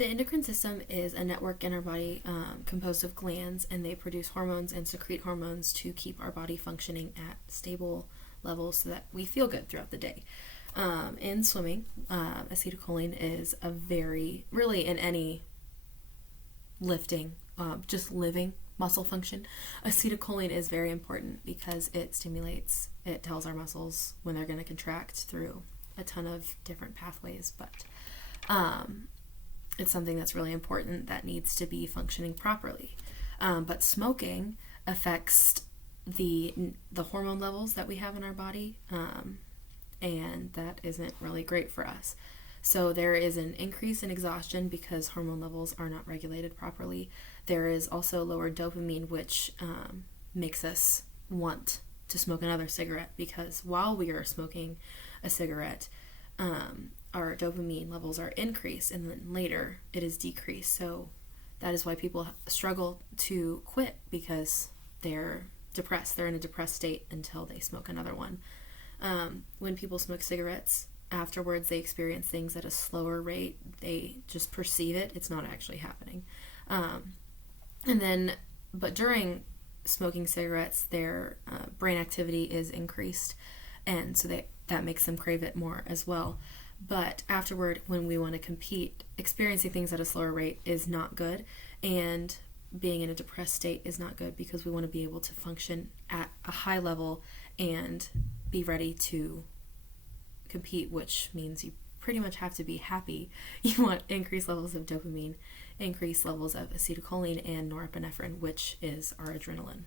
The endocrine system is a network in our body composed of glands, and they produce hormones and secrete hormones to keep our body functioning at stable levels so that we feel good throughout the day. In swimming, acetylcholine is really in any lifting, just living muscle function, acetylcholine is very important because it tells our muscles when they're going to contract through a ton of different pathways, but it's something that's really important that needs to be functioning properly. But smoking affects the hormone levels that we have in our body, and that isn't really great for us. So there is an increase in exhaustion because hormone levels are not regulated properly. There is also lower dopamine, which makes us want to smoke another cigarette, because while we are smoking a cigarette, our dopamine levels are increased, and then later it is decreased. So that is why people struggle to quit, because they're depressed. They're in a depressed state until they smoke another one. When people smoke cigarettes, afterwards they experience things at a slower rate. They just perceive it. It's not actually happening. But during smoking cigarettes, their brain activity is increased, and so that makes them crave it more as well. But afterward, when we want to compete, experiencing things at a slower rate is not good, and being in a depressed state is not good, because we want to be able to function at a high level and be ready to compete, which means you pretty much have to be happy. You want increased levels of dopamine, increased levels of acetylcholine and norepinephrine, which is our adrenaline.